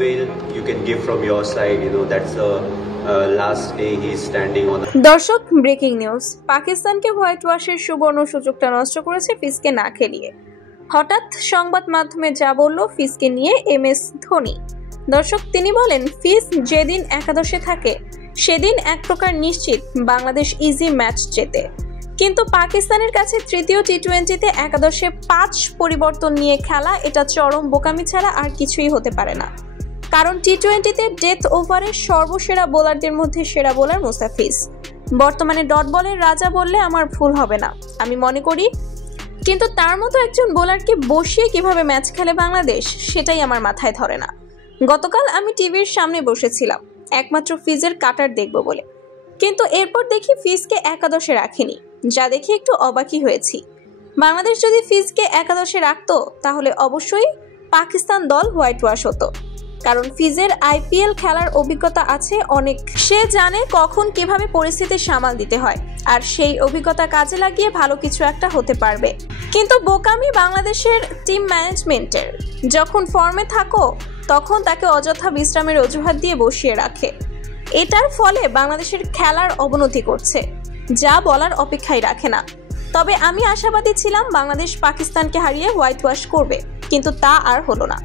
will you can give from your side. That's the last day he's standing on. দর্শক, breaking news. পাকিস্তানকে white ওয়াশের সুবর্ণ সুযোগটা নষ্ট করেছে ফিজকে না খেলিয়ে। হঠাৎ সংবাদ মাধ্যমে যা বলল ফিজকে নিয়ে MS ধোনি। দর্শক, তিনি বলেন, ফিজ যেদিন একাদশে থাকে সেদিন এক প্রকার নিশ্চিত বাংলাদেশ ইজি ম্যাচ জেতে, কিন্তু পাকিস্তানের কাছে তৃতীয় টি-20তে একাদশে 5 পরিবর্তন নিয়ে খেলা এটা চরম বোকামি ছাড়া আর কিছুই হতে পারে না। কারণ টি-20তে ডেথ ওভারের সর্বসেরা বোলারদের মধ্যে সেরা বোলার মুস্তাফিজ, বর্তমানে ডট বলের রাজা বললে আমার ভুল হবে না আমি মনে করি। কিন্তু তার মতো একজন বোলারকে বসিয়ে কিভাবে ম্যাচ খেলে বাংলাদেশ, সেটাই আমার মাথায় ধরে না। গতকাল আমি টিভির সামনে বসেছিলাম একমাত্র ফিজের কাটার দেখব বলে, কিন্তু এরপর দেখি ফিজকে একাদশে রাখেনি, যা দেখে একটু অবাকই হয়েছি। বাংলাদেশ যদি ফিজকে একাদশে রাখতো তাহলে অবশ্যই পাকিস্তান দল হোয়াইট ওয়াশ হতো, কারণ ফিজের IPL খেলার অভিজ্ঞতা আছে অনেক। সে জানে কখন কিভাবে পরিস্থিতি সামাল দিতে হয়, আর সেই অভিজ্ঞতা কাজে লাগিয়ে ভালো কিছু একটা হতে পারবে। কিন্তু বোকামি বাংলাদেশের টিম ম্যানেজমেন্টের, যখন ফর্মে থাকো তখন তাকে অযথা বিশ্রামের অজুহাত দিয়ে বসিয়ে রাখে। এটার ফলে বাংলাদেশের খেলার অবনতি করছে, যা বলার অপেক্ষাই রাখে না। তবে আমি আশাবাদী ছিলাম বাংলাদেশ পাকিস্তানকে হারিয়ে হোয়াইট ওয়াশ করবে, কিন্তু তা আর হলো না।